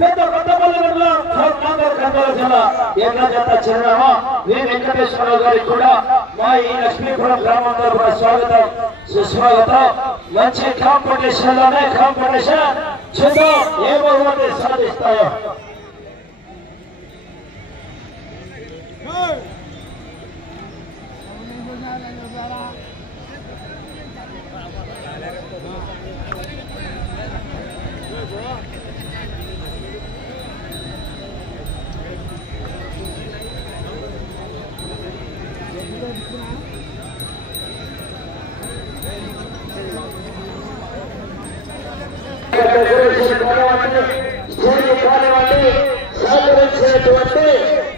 పెద్ద కొత్తపల్లి మండలం కంగారు జిల్లా ఎట్ల జత చిరునామా వి వెంకటేశ్వరరావు గారికి కూడా మా ఈ లక్ష్మీపురం గ్రామం తరఫున స్వాగతం సుస్వాగతం. మంచి కాంపిటీషన్ లోనే కాంపిటీషన్ చూద్దాం ఏ బహుమతి సాధిస్తాయో. సహకరించినటువంటి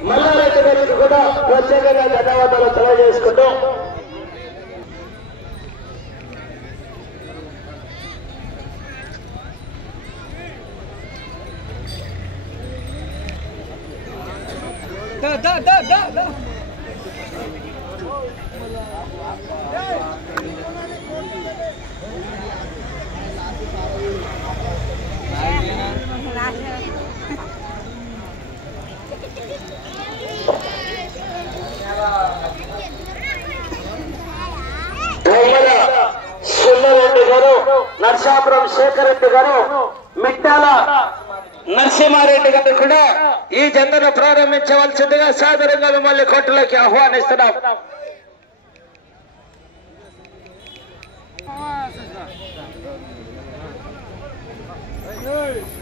మల్లారెడ్డి గారికి కూడా ప్రత్యేకంగా ధన్యవాదాలు తెలియజేసుకుంటాం. సున్నారెడ్డి గారు, నర్సాపురం శేఖర్ రెడ్డి గారు, మిట్టాల నరసింహారెడ్డి గారు కూడా ఈ జంటను ప్రారంభించవలసిందిగా సాదరంగా మిమ్మల్ని కోర్టులోకి ఆహ్వానిస్తున్నాం. Hey!